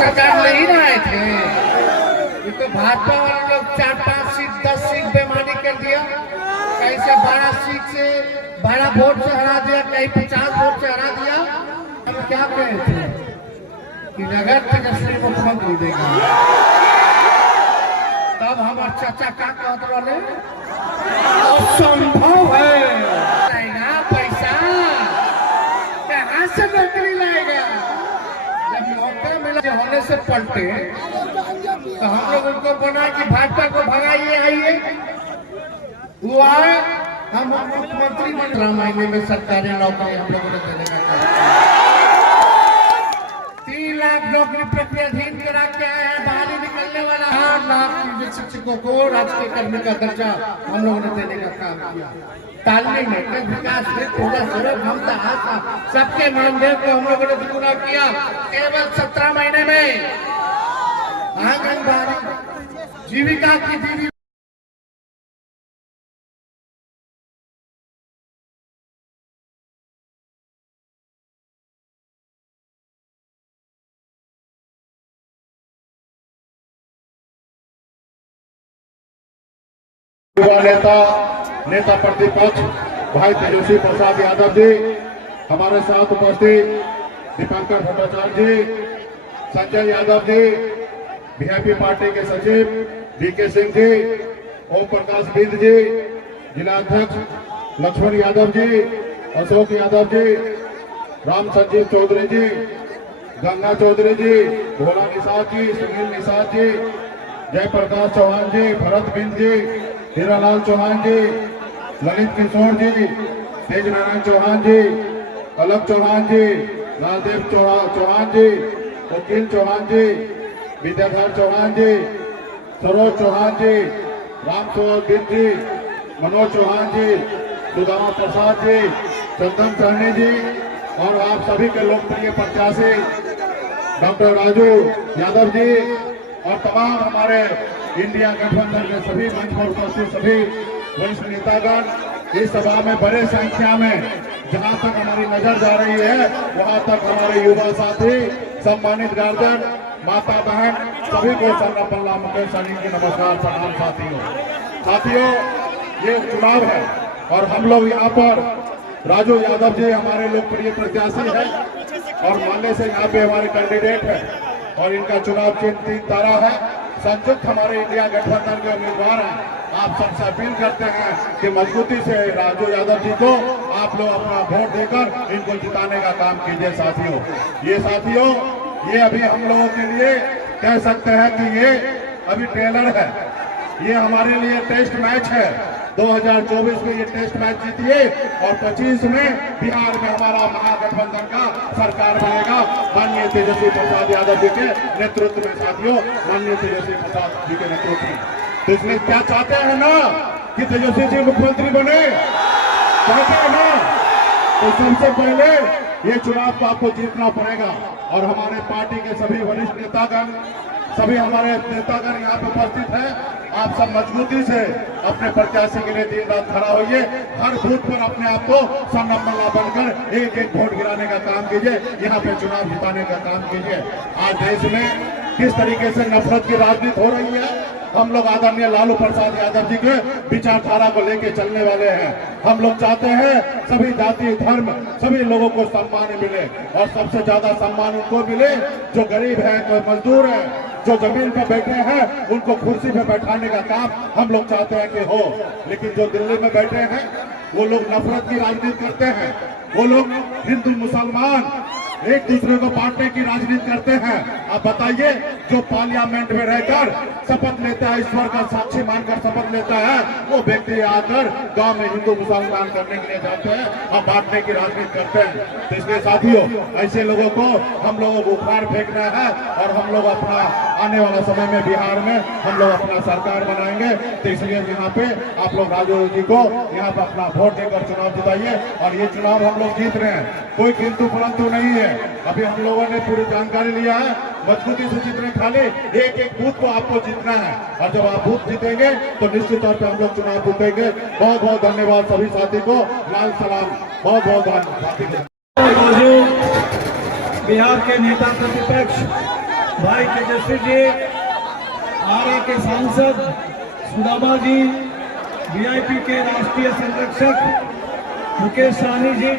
सरकार ले ही ना आए थे। ये तो भाजपा वाले लोग 4-5 सीट 10 सीट बेमानी कर दिया, कहीं से 12 सीट से 12 वोट से हरा दिया, कहीं 50 वोट से हरा दिया। हम क्या कहे थे कि नगर तेजस्वी मुख्यमंत्री देगा, तब हमारे चाचा क्या कहते वाले असंभव है, पैसा कहाँ से नौकरी लाएगा। जब मौका मिला होने से पलटे तो हम लोग उनको बना कि भाजपा को भगाइए, आइए वो आए, हम मुख्यमंत्री 15 महीने में सरकारी नौकरी हम लोगों ने देने का काम, 3 लाख नौकरी प्रक्रियाधीन करा के आए हैं। बाहर निकलने वाला 8 लाख शिक्षकों को राजकीय कर्मी का दर्जा हम लोगों ने देने का काम किया। तालमेल में विकास में पूरा स्वरूप हम सबके मानदेय को हम लोगों ने पूरा किया केवल 17 महीने में। आंगनबाड़ी जीविका की दीदी युवा नेता प्रतिपक्ष भाई तेजस्वी प्रसाद यादव जी, हमारे साथ उपस्थित दीपंकर भट्टाचार्य जी, संजय यादव जी, वीआईपी पार्टी के सचिव डीके सिंह जी, ओम प्रकाश बिंद जी, जिला अध्यक्ष लक्ष्मण यादव जी, अशोक यादव जी, राम संजीव चौधरी जी, गंगा चौधरी जी, भोला निषाद जी, सुनील निषाद जी, जयप्रकाश चौहान जी, भरत बिंद जी, हीरालाल चौहान जी, ललित किशोर जी, तेज नारायण चौहान जी, अलग चौहान जी, लालदेव चौहान जी, वकील चौहान जी, विद्याधर चौहान जी, सरोज चौहान जी, राम बिंद जी, मनोज चौहान जी, सुदामा प्रसाद जी, चंदन सहनी जी और आप सभी के लोकप्रिय प्रत्याशी डॉक्टर राजू यादव जी और तमाम हमारे इंडिया गठबंधन के सभी मंच पर उपस्थित सभी वरिष्ठ नेतागण इस सभा में बड़े संख्या में, जहां तक हमारी नजर जा रही है वहां तक हमारे युवा साथी, सम्मानित गार्जियन, माता बहन सभी को सर्वपल्ला मुकेश सलीम की नमस्कार प्रणाम। साथियों ये चुनाव है और हम लोग यहाँ पर राजू यादव जी हमारे लोकप्रिय प्रत्याशी है और मानने से यहाँ पे हमारे कैंडिडेट है और इनका चुनाव चिन्ह 3 तारा है। संयुक्त हमारे इंडिया गठबंधन के उम्मीदवार हैं। आप सबसे अपील करते हैं कि मजबूती से राजू यादव जी को आप लोग अपना वोट देकर इनको जिताने का काम कीजिए। साथियों ये अभी हम लोगों के लिए कह सकते हैं कि ये अभी ट्रेलर है, ये हमारे लिए टेस्ट मैच है। 2024 में ये टेस्ट मैच जीतिए और 25 में बिहार में हमारा महागठबंधन का सरकार बनेगा माननीय तेजस्वी प्रसाद यादव जी के नेतृत्व में। साथियों माननीय तेजस्वी प्रसाद जी के नेतृत्व में तो इसलिए क्या चाहते हैं ना कि तेजस्वी जी मुख्यमंत्री बने, चाहते हैं ना, तो सबसे पहले ये चुनाव को आपको जीतना पड़ेगा और हमारे पार्टी के सभी वरिष्ठ नेतागण, सभी हमारे नेतागण यहाँ पे उपस्थित है। आप सब मजबूती से अपने प्रत्याशी के लिए दिन रात खड़ा होइए, हर बूथ पर अपने आप को संगमला बनकर एक एक वोट गिराने का काम कीजिए, यहाँ पे चुनाव जिताने का काम कीजिए। आज देश में किस तरीके से नफरत की राजनीति हो रही है, हम लोग आदरणीय लालू प्रसाद यादव जी के विचारधारा को लेके चलने वाले हैं। हम लोग चाहते हैं सभी जाति धर्म सभी लोगों को सम्मान मिले और सबसे ज्यादा सम्मान उनको मिले जो गरीब है, जो मजदूर है, जो जमीन पर बैठे हैं, उनको कुर्सी पे बैठाने का काम हम लोग चाहते हैं कि हो। लेकिन जो दिल्ली में बैठे हैं वो लोग नफरत की राजनीति करते हैं, वो लोग हिंदू मुसलमान एक दूसरे को बांटने की राजनीति करते हैं। आप बताइए, जो पार्लियामेंट में रहकर शपथ लेता है, ईश्वर का साक्षी मानकर शपथ लेता है, वो व्यक्ति आकर गांव में हिंदू मुसलमान करने के लिए जाते हैं, हम बांटने की राजनीति करते हैं। तो इसलिए साथियों ऐसे लोगों को हम लोगों को उखाड़ फेंकना है और हम लोग अपना आने वाला समय में बिहार में हम लोग अपना सरकार बनाएंगे। तो इसलिए यहाँ पे आप लोग राजू जी को यहाँ पे अपना वोट देकर चुनाव जिताइए और ये चुनाव हम लोग जीत रहे हैं, कोई किंतु परंतु नहीं है। अभी हम लोगों ने पूरी जानकारी लिया है, मजबूती से जीतने, खाली एक एक बूथ को आपको जीतना है और जब आप बूथ जीतेंगे तो निश्चित तौर पे हम लोग चुनाव जीतेंगे। बहुत बहुत धन्यवाद सभी साथी को, लाल सलाम, बहुत बहुत धन्यवाद। बिहार के नेता प्रतिपक्ष भाई तेजस्वी जी, आरा के सांसद सुदामा जी, वीआईपी के राष्ट्रीय संरक्षक मुकेश सहनी जी,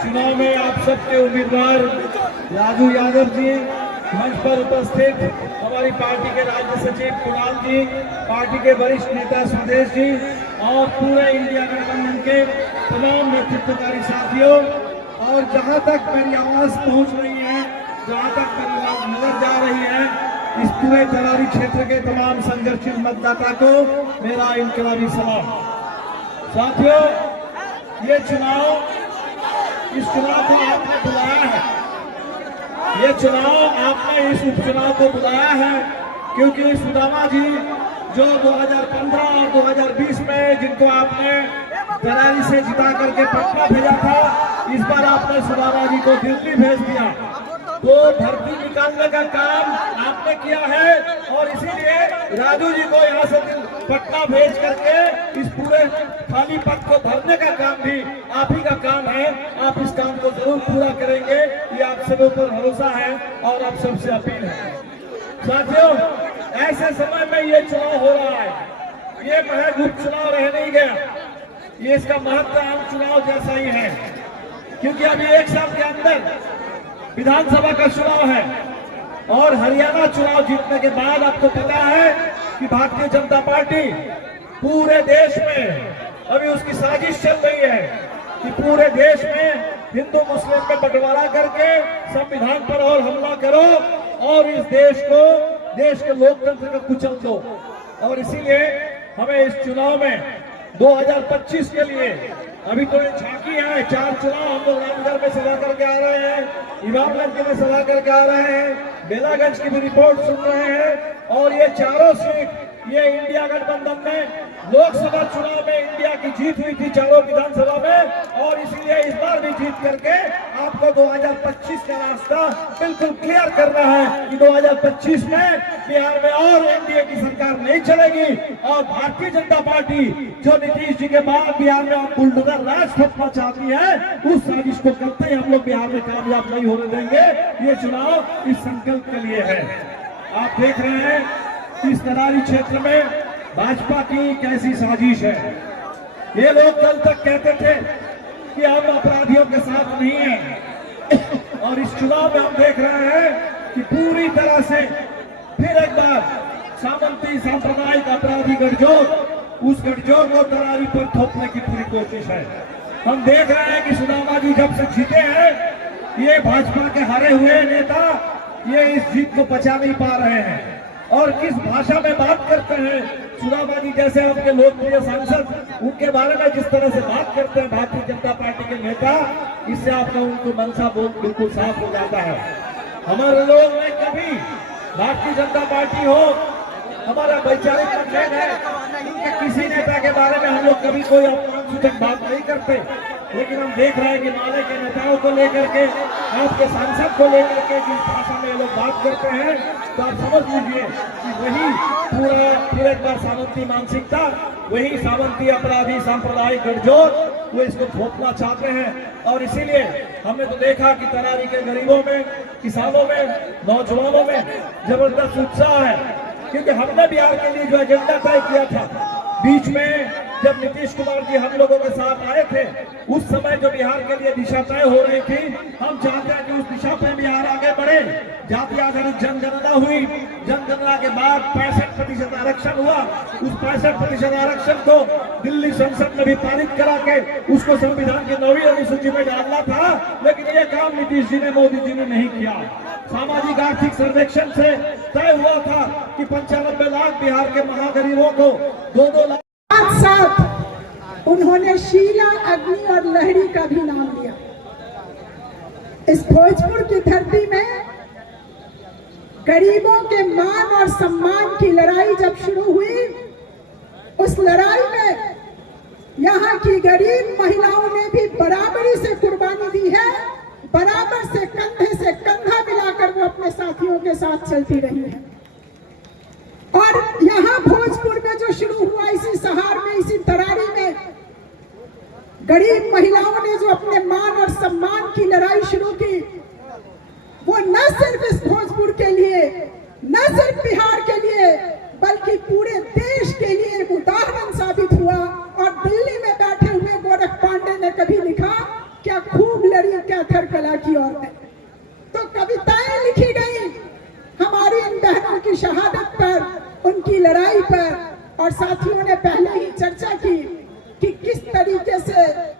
चुनाव में आप सबके उम्मीदवार राजू यादव जी, मंच पर उपस्थित हमारी पार्टी के राज्य सचिव कुणाल जी, पार्टी के वरिष्ठ नेता सुदेश जी और पूरे इंडिया गठबंधन के तमाम नेतृत्वकारी साथियों, और जहां तक मेरी आवाज पहुंच रही है, जहां तक मेरी नजर जा रही है, इस पूरे तरारी क्षेत्र के तमाम संघर्षशील मतदाता को मेरा इनकलाबी सलाम। साथियों, ये चुनाव, इस चुनाव को आपने बुलाया है, ये चुनाव आपने इस उपचुनाव को बुलाया है क्योंकि सुदामा जी जो 2015 और 2020 में जिनको आपने तरारी से जिता करके पटना भेजा था, इस बार आपने सुदामा जी को दिल्ली भेज दिया। तो भर्ती निकालने का काम आपने किया है और इसीलिए राजू जी को यहाँ से पटना भेज करके इस पूरे खाली पद को भरने का काम भी आप ही का काम है। आप इस काम को जरूर पूरा करेंगे, ये आप सबके ऊपर भरोसा है और आप सबसे अपील है। साथियों, ऐसे समय में ये चुनाव हो रहा है, ये महज उपचुनाव रह नहीं गया, ये इसका महत्व आम चुनाव जैसा ही है, क्योंकि अभी एक साल के अंदर विधानसभा का चुनाव है और हरियाणा चुनाव जीतने के बाद आपको पता है कि भारतीय जनता पार्टी पूरे देश में अभी उसकी साजिश चल रही है कि पूरे देश में हिंदू मुस्लिम में बंटवारा करके संविधान पर और हमला करो और इस देश को, देश के लोकतंत्र को कुचल दो। और इसीलिए हमें इस चुनाव में 2025 के लिए अभी तो ये झांकी है, 4 चुनाव हम लोग रामगढ़ में सभा करके आ रहे हैं, इमामगंज के लिए सभा करके आ रहे हैं, बेलागंज की भी रिपोर्ट सुन रहे हैं और ये चारों सीट ये इंडिया गठबंधन में लोकसभा चुनाव में इंडिया की जीत हुई थी चारों विधानसभा में और इसीलिए इस बार भी जीत करके आपको 2025 का रास्ता बिल्कुल क्लियर करना है कि 2025 में बिहार में और एनडीए की सरकार नहीं चलेगी और भारतीय जनता पार्टी जो नीतीश जी के बाद बिहार में आप बुलडोजर राज थोपना चाहती है, उस साजिश को करते ही हम लोग बिहार में कामयाब नहीं होने देंगे। ये चुनाव इस संकल्प के लिए है। आप देख रहे हैं इस तरारी क्षेत्र में भाजपा की कैसी साजिश है। ये लोग कल तक कहते थे कि हम अपराधियों के साथ नहीं हैं और इस चुनाव में हम देख रहे हैं कि पूरी तरह से फिर एक बार सामंती सांप्रदायिक अपराधी गठजोड़, उस गठजोड़ को तरारी पर थोपने की पूरी कोशिश है। हम देख रहे हैं कि सुदामा जी जब से जीते हैं, ये भाजपा के हारे हुए नेता ये इस जीत को पचा नहीं पा रहे हैं और किस भाषा में बात करते हैं। सुदामा जी जैसे आपके लोकप्रिय सांसद, उनके बारे में जिस तरह से बात करते हैं भारतीय जनता पार्टी के नेता, इससे आपका उनको मनसा बिल्कुल साफ हो जाता है। हमारे लोग ने कभी भारतीय जनता पार्टी हो, हमारा वैचारिक अध्ययन है कि किसी नेता के बारे में हम लोग कभी कोई अपमानसूचक बात नहीं करते, लेकिन हम देख रहे हैं कि माले के नेताओं को लेकर के, आपके सांसद को लेकर के जिस भाषा में ये लोग बात करते हैं, तो आप समझ लीजिए कि वही पूरा एक बार सामंती मानसिकता, वही सामंती अपराधी सांप्रदायिक गठजोड़ वो इसको थोपना चाहते हैं। और इसीलिए हमने तो देखा कि तरारी के गरीबों में, किसानों में, नौजवानों में जबरदस्त उत्साह है, क्योंकि हमने बिहार के लिए जो एजेंडा तय किया था, बीच में जब नीतीश कुमार जी हम लोगों के साथ आए थे, उस समय जो बिहार के लिए दिशा तय हो रही थी, हम चाहते हैं कि उस दिशा पे बिहार आगे बढ़े। जाति आधारित जनगणना हुई, जनगणना के बाद 65% आरक्षण हुआ, उस 65% आरक्षण को दिल्ली संसद में भी पारित करा के उसको संविधान की 9वीं अनुसूची में डालना था, लेकिन ये काम नीतीश जी ने, मोदी जी ने नहीं किया। सामाजिक आर्थिक सर्वेक्षण से तय हुआ था कि 95 लाख बिहार के महागरीबों को 2-2 लाख साथ उन्होंने शीला, अग्नि और लहरी का भी नाम लिया। इस भोजपुर की धरती में गरीबों के मान और सम्मान की लड़ाई जब शुरू हुई, उस लड़ाई में यहाँ की गरीब महिलाओं ने भी बराबरी से कुर्बानी दी है, बराबर से कंधा मिलाकर वो अपने साथियों के साथ चलती रही है। और यहाँ भोजपुर में जो शुरू हुआ, इसी सहार में, इसी तरारी में गरीब महिलाओं ने जो अपने मान और सम्मान की लड़ाई शुरू की, वो न सिर्फ इस भोजपुर के लिए कला की औरतें। तो कविताएं लिखी गई हमारी इन बहनों की शहादत पर, उनकी लड़ाई पर। और साथियों ने पहले ही चर्चा की कि किस तरीके से